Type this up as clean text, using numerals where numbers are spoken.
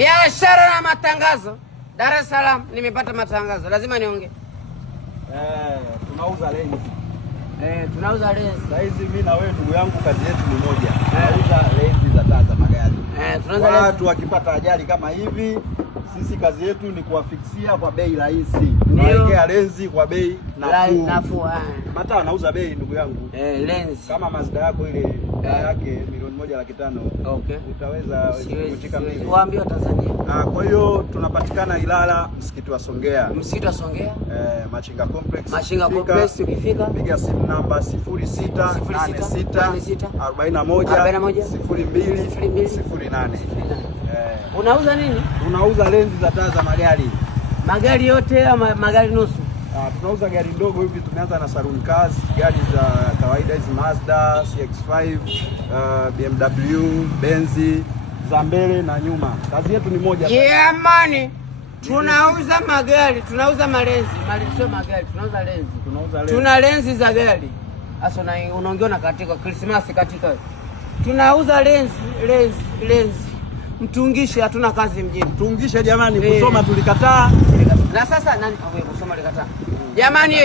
Biashara na matangazo. Dar es Salaam nimepata matangazo. Lazima niongee. Tunauza lenzi. Tunauza lenzi. Sasa hizi mimi na wewe ndugu yangu kazi yetu ni moja. Tunauza lenzi za taa za magari. Tunauza watu wakipata ajali kama hivi, sisi kazi yetu ni kuwafikisia kwa bei rahisi. Tunawekea lenzi kwa bei nafuu. Hata anauza bei ndugu yangu. Lenzi. Kama Mazda yako ile yake milioni 1.5. Okay. Utaweza kuchika mbili. Waambie Tanzania. Kwa hiyo tunapatikana Ilala, msikiti wa Songea. Msikiti wa Songea? Machinga Complex. Machinga Complex ukifika. Piga simu namba 0686410208. Unauza nini? Unauza lenzi za taa za magari. Magari yote ama magari nusu? Tunauza gari ndogo hivi, tumeanza na saloon cars, gari za kawaida hizi Mazda, CX-5, BMW, Benz za mbele na nyuma. Kazi yetu ni moja. Money. Tunauza magari, tunauza malenzi, sio magari, tunauza lenzi. Tuna lenzi za gari. Sasa unaongea katika Christmas katika. Tunauza lenzi. Mtungishe, hatuna kazi mjini. Mtungishe jamani, kusoma tulikataa. Na sasa nani kusoma likataa? Jamani